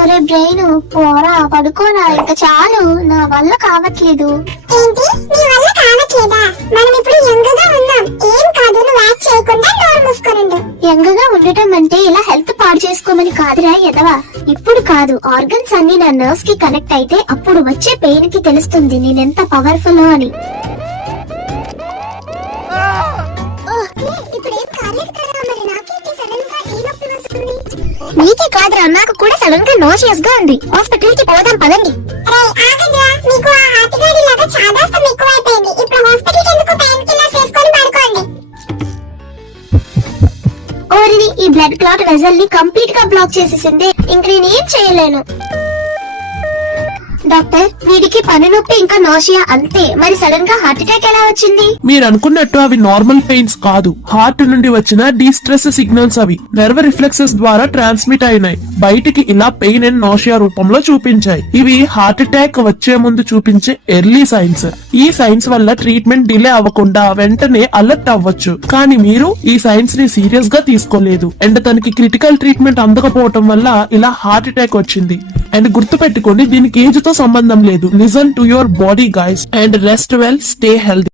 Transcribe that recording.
ఒరే బ్రెయిన్ పోరా పడుకోరా, ఇంకా చాలు, నా వల్ల కావట్లేదు. ఏంటి నీ వల్ల కావట్లేదా? మనం ఇప్పుడు యంగ్గా ఉన్నాం, ఏం కాదు, నువ్వు యాక్ట్ చేయకుండా నోరు మూసుకొనుండు. యంగ్గా ఉండటం అంటే ఇలా హెల్త్ పాడు చేసుకోమని కాదురా ఎదవా. ఇప్పుడు కాదు, ఆర్గన్స్ అన్ని నా నర్వ్స్ కి కనెక్ట్ అయితే అప్పుడు వచ్చే పెయిన్ కి తెలుస్తుంది నేనెంత పవర్ఫుల్ అని. నీకే కాదురా, నాకు కూడా సడన్ గా నోషియస్ గా ఉంది. హాస్పిటల్ కి పోదాం పదండి. మీకు ఆ హార్ట్గాడి లాగా చాదాస్తం ఎక్కువైపోయింది. ఇప్పుడు హాస్పిటల్ కి ఎందుకు? పెయిన్ కిల్లర్స్ వేసుకొని పడుకోండి. ఓరిని, ఈ బ్లడ్ క్లాట్ వెజల్ ని కంప్లీట్ గా బ్లాక్ చేసేసింది. ఇంక నేనేం చేయలేను. డాక్టర్, వీడికి పన్ను నొప్పి ఇంకా నోషియా అంతే, మరి సడన్ గా హార్ట్ అటాక్ ఎలా వచ్చింది? మీరు అనుకున్నట్టు అవి నార్మల్ పెయిన్స్ కాదు, హార్ట్ నుండి వచ్చిన డిస్ట్రెస్ సిగ్నల్స్. అవి నర్వ్ రిఫ్లెక్సెస్ ద్వారా ట్రాన్స్మిట్ అయినాయి, బయటికి ఇలా పెయిన్ అండ్ నోషియా రూపంలో చూపించాయి. ఇవి హార్ట్ అటాక్ వచ్చే ముందు చూపించే ఎర్లీ సైన్స్. ఈ సైన్స్ వల్ల ట్రీట్మెంట్ డిలే అవ్వకుండా వెంటనే అలర్ట్ అవ్వచ్చు. కానీ మీరు ఈ సైన్స్ ని సీరియస్ గా తీసుకోలేదు అండ్ తనకి క్రిటికల్ ట్రీట్మెంట్ అందకపోవటం వల్ల ఇలా హార్ట్ అటాక్ వచ్చింది. అండ్ గుర్తు పెట్టుకోండి, దీనికి ఏజ్ తో సంబంధం లేదు. Listen to your body guys and rest well, stay healthy.